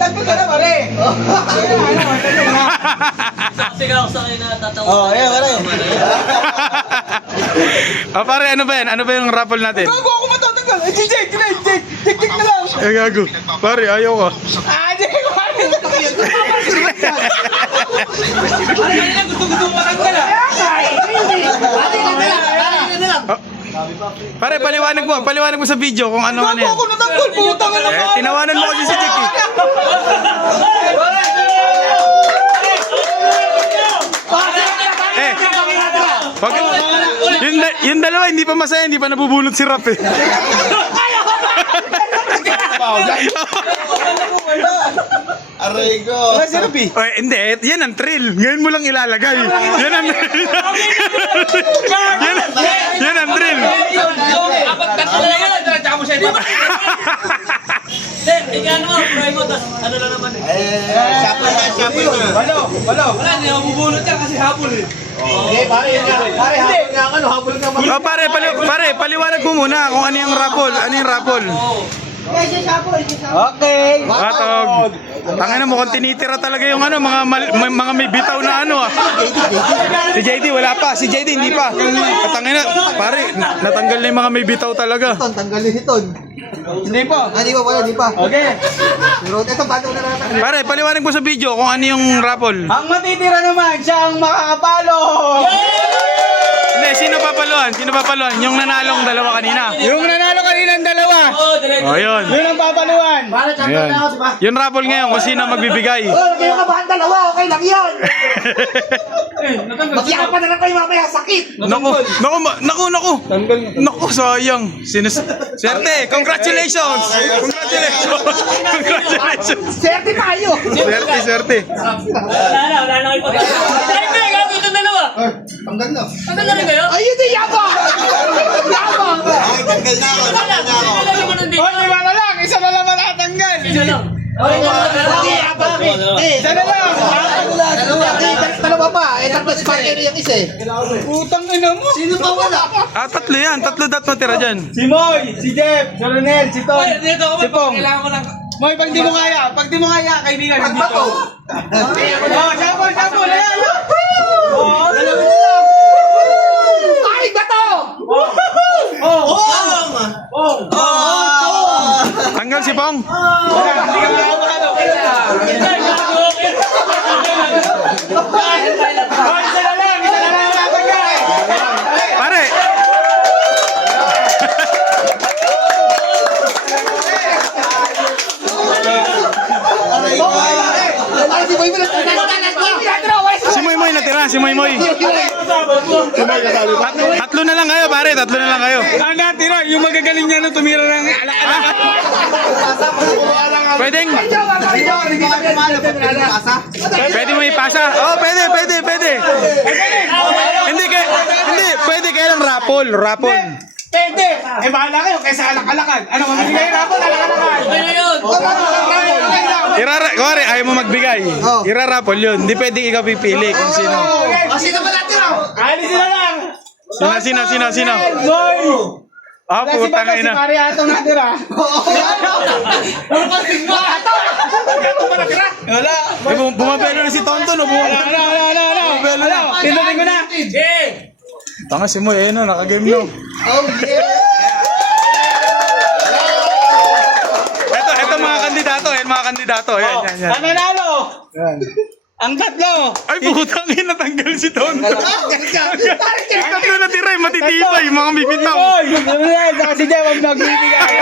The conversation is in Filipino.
Tagpo ka na, pare. Sigaw ako sa kayo na tatawa. Oh, ayan, pare. O pare, ano ba yan? Ano ba yung raffle natin? Gago ako matatanggal. Jake na lang. Eh gago. Pare, ayaw ka. Jake, pare. Pare, kanina gusto mo matanggal ah. Pare, paliwanag mo sa video kung ano Gago yan. ako natanggal. Putang na. Eh, tinawanan mo kasi si Jake eh. Eh, wag, yung dalawa hindi pa masaya, hindi pa nabubulot si Rap eh. Aray ko. Oy, hindi, yan ang thrill. Ngayon mo lang ilalagay. Yan ang yan ang thrill. Apat ka na lang yan. Tsaka mo siya iba. Tingnan mo, try mo. Ano lang naman eh. Shuffle na. Walo. Wala, hindi ako bubulot yan kasi habol eh. Oh, pare, paliwanag mo muna kung ano yung raffle. Ano yung raffle? Okay. Batog. Tangina mo kung tinitira talaga yung ano, mga may bitaw na ano ah. Si JD wala pa, si JD hindi pa. Tangina, pare, natanggal na yung mga may bitaw talaga. Tanggalin ito. Hindi pa. Hindi pa. Okay. Pero ito, paano na natin? Pare, paliwanag mo sa video kung ano yung raffle. Ang matitira naman, siya ang makakapalo. Hindi, sino papaluan? Sino papaluan? Yung nanalong dalawa kanina. Yung nanalo kanina ng dalawa. Oh, yun. Yun ang papaluan. Ayan. Yung raffle ngayon kung sino magbibigay. Kayo kabahan dalawa, okay lang yan. Magyakan pa na lang kayo mamaya, sakit. Naku, sayang. Swerte, congratulations. Swerte tayo. Swerte. Wala na kayo pag- Ay, hindi, gago itong dalawa. Tanggal na. Tanggal na rin kayo? Ayun na yabang. Yabang. Tanggal naman ng dito. Lima na lang, isa na lang matatanggal. Isa lang. Isa na lang. Dalawa pa, tatlo si Parker yung isa eh. Putang ina mo. Sino pa wala? Tatlo yan. Tatlo dat matira dyan. Si Moy, si Jeff, si Ronel, si Ton, Dito ako, si Pong. kailangan ko lang. Moy, pag di mo kaya, kaibigan, dito. Oh, sabol, ayan. Oh, dalawa na lang. Ay, bato! Tanggal si Pong. Hindi ka makakano. Isa na lang natanggal. Pare. Si Moy natira. Tatlo na lang kayo, pare. Tatlo na lang kayo. Ang natira, yung magagaling niya nung tumira ng alak-alak. Pwedeng pwede mo ipasa. Oh, pwede. Hindi, pwede kaya lang raffle. Pwede! Eh, bahala kayo kaysa alak-alakan. Ano, mamigay na ako, alak-alakan. Ano yun? Kuwari, ayaw mo magbigay. Ira-raffle yun. Hindi pwedeng ikaw pipili kung sino. Sino ba natira? Alisin na lang! Sino? Boy! Ah, putang Si ina. Pari Atong natira. Ano pa si Atong? Wala. Bumabelo na si Tonton. Wala. Pindutin ko na. Tanga si Moy, naka-game no. Oh, yeah. Ito mga kandidato. Yan. Ang nanalo! Ang tatlo! Ay, putang ina, natanggal si Tonton. Tatlo na tira, matitibay, mga bibitaw. Boy! Saka si Jeff ang nagbibigay.